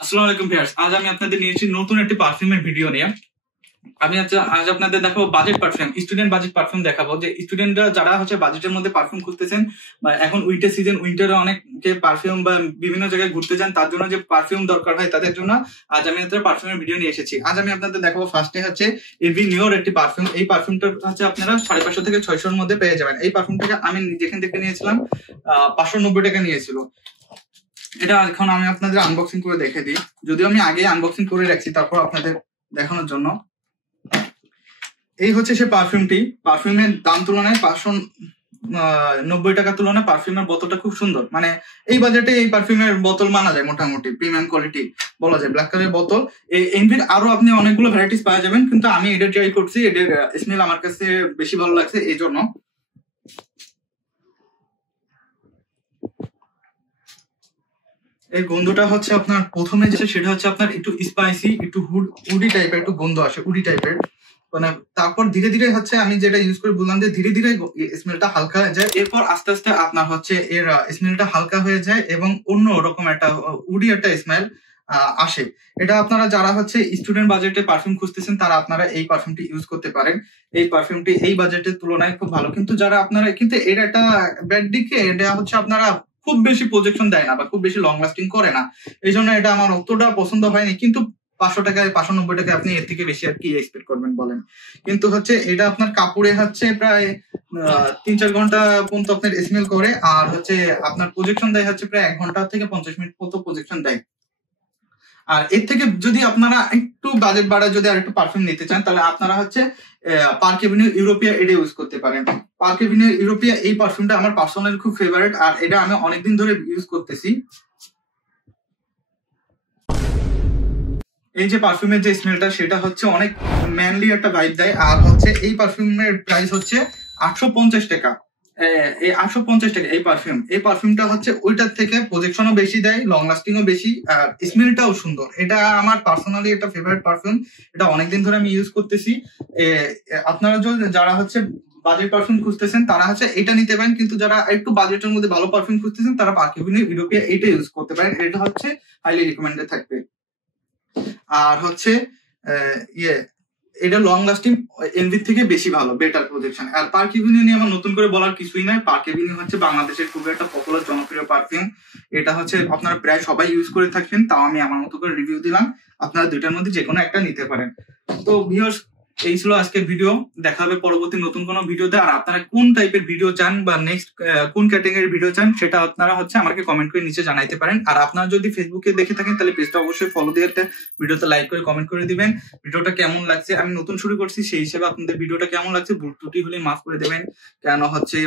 আসসালামু আলাইকুম ভিউয়ার্স, আজ আমি আপনাদের নিয়েছি নতুন একটি পারফিউমের ভিডিও নিয়ে। আমি আজ আপনাদের দেখাবো budget perfume, student budget perfume দেখাবো। যে স্টুডেন্টরা যারা বাজেটের মধ্যে পারফিউম খুঁজতেছেন, বা এখন উইন্টার সিজন, উইন্টারে অনেকে পারফিউম বা বিভিন্ন জায়গায় ঘুরতে যান, তার জন্য যে পারফিউম দরকার হয় তাদের জন্য আজ আমি আপনাদের পারফিউমের ভিডিও নিয়ে এসেছি। আজ আমি আপনাদের দেখাবো ফার্স্টে এভি নিওর একটি পারফিউম। এই পারফিউমটা আপনারা 550 থেকে 600 থেকে পেয়ে যাবেন। এই পারফিউমটাকে আমি যেখান থেকে নিয়েছিলাম 590 টাকা নিয়েছিল। এটা এখন আমি আপনাদের আনবক্সিং করে দেখে দিই, যদিও আমি আগে আনবক্সিং করে রাখছি তারপর আপনাদের দেখানোর জন্য। এই সে পারফিউমটি। পারফিউমের দাম তুলনায় 590 টাকার তুলনায় পারফিউমের বোতলটা খুব সুন্দর। মানে এই বাজেটে এই পারফিউমের বোতল মানা যায়, মোটামুটি প্রিমিয়াম কোয়ালিটি বলা যায়। ব্ল্যাক কালারের বোতল। এই এনভির আরো আপনি অনেকগুলো ভ্যারাইটিস পাওয়া যাবেন, কিন্তু আমি এটা ট্রাই করছি, এটার স্মেল আমার কাছে বেশি ভালো লাগছে এই জন্য। এই গন্ধটা আপনার প্রথমে সেটা আপনার একটু স্পাইসি, একটু উডি টাইপের একটু গন্ধ আসে, উডি টাইপের। মানে তারপর ধীরে ধীরে আমি যেটা ইউজ করে বললাম যে ধীরে ধীরে স্মেলটা হালকা হয়ে যায়, এরপর আস্তে আস্তে আপনার এর স্মেলটা হালকা হয়ে যায় এবং অন্য রকম একটা উডি একটা স্মেল আসে। এটা আপনারা যারা স্টুডেন্ট বাজেটে পারফিউম খুঁজতেছেন তারা আপনারা এই পারফিউমটি ইউজ করতে পারেন। এই পারফিউমটি এই বাজেটের তুলনায় খুব ভালো, কিন্তু যারা আপনারা কিন্তু এর একটা ব্যাড দিকে, এটা আপনারা খুব বেশি প্রজেকশন দেয় না বা খুব বেশি লং লাস্টিং করে না, এই জন্য এটা আমার অতটা পছন্দ হয়নি। কিন্তু 500 টাকায় 590 টাকায় আপনি এর থেকে বেশি আর কি এক্সপেক্ট করবেন বলেন। কিন্তু এটা আপনার কাপড়ে প্রায় 3-4 ঘন্টা পর্যন্ত আপনার স্মেল করে, আর আপনার প্রজেকশন দেয় প্রায় 1 ঘন্টা থেকে 50 মিনিট পর্যন্ত প্রজেকশন দেয়। আর এর থেকে যদি আপনারা একটু বাজেট বাড়ায় যদি আর একটু পারফিউম নিতে চান, তাহলে আপনারা পার্ক এভিনিউ ইউরোপিয়া এটা ইউজ করতে পারেন। পার্ক এভিনিউ ইউরোপিয়া এই পারফিউমটা আমার পার্সোনালি খুব ফেভারিট, আর এটা আমি অনেকদিন ধরে ইউজ করতেছি। এই যে পারফিউমের যে স্মেলটা, সেটা অনেক ম্যানলি একটা ভাইব দেয়। আর এই পারফিউমের প্রাইস 850 টাকা। এই 850 টাকা এই পারফিউমটা ওইটার থেকে প্রজেকশনও বেশি দেয়, লং লাস্টিংও বেশি, আর স্মেলটাও সুন্দর। এটা আমার পার্সোনালি একটা ফেভারিট পারফিউম, এটা অনেকদিন ধরে আমি ইউজ করতেছি। আপনারা যারা বাজেট পারফিউম খুঁজতেছেন তারা এটা নিতে পারেন, কিন্তু যারা একটু বাজেটের মধ্যে ভালো পারফিউম খুঁজতেছেন তারা পার্ক এভিনিউ ইউরোপিয়া এইটা ইউজ করতে পারেন। এটা হাইলি রিকমেন্ডেড থাকবে। আর এটা লং লাস্টিং এনভি থেকে বেশি ভালো, বেটার প্রজেকশন। আর পার্ক এভিনিউ নিয়ে আমার নতুন করে বলার কিছুই নাই। পার্ক এভিনিউ বাংলাদেশের খুবই একটা পপুলার জনপ্রিয় পারফিউম। এটা আপনারা প্রায় সবাই ইউজ করে থাকেন, তাও আমি আমার মতো করে রিভিউ দিলাম। আপনারা দুইটার মধ্যে যে কোনো একটা নিতে পারেন। তো ভিউয়ার্স, এই ছিল আজকের ভিডিও। দেখা হবে পরবর্তী নতুন কোনো ভিডিওতে। আর আপনারা কোন টাইপের ভিডিও চান বা নেক্সট কোন ক্যাটাগরির ভিডিও চান, সেটা আপনারা আমাকে কমেন্ট করে নিচে জানাইতে পারেন। আর আপনারা যদি ফেসবুকে দেখে থাকেন তাহলে পেজটা অবশ্যই ফলো দিয়ে একটা ভিডিওতে লাইক করে কমেন্ট করে দিবেন। ভিডিওটা কেমন লাগছে, আমি নতুন শুরু করছি, সেই হিসেবে আপনাদের ভিডিওটা কেমন লাগছে ভুল ত্রুটি হলে মাফ করে দেবেন, কেন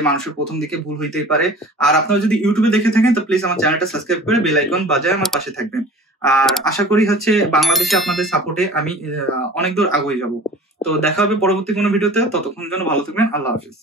মানুষের প্রথম দিকে ভুল হইতেই পারে। আর আপনারা যদি ইউটিউবে দেখে থাকেন তো প্লিজ আমার চ্যানেলটা সাবস্ক্রাইব করে বেল আইকন বাজায় আমার পাশে থাকবেন। আর আশা করি বাংলাদেশে আপনাদের সাপোর্টে আমি অনেক দূর আগুয়ে যাব। তো দেখা হবে পরবর্তী কোনো ভিডিওতে, ততক্ষণ যেন ভালো থাকবেন। আল্লাহ হাফিজ।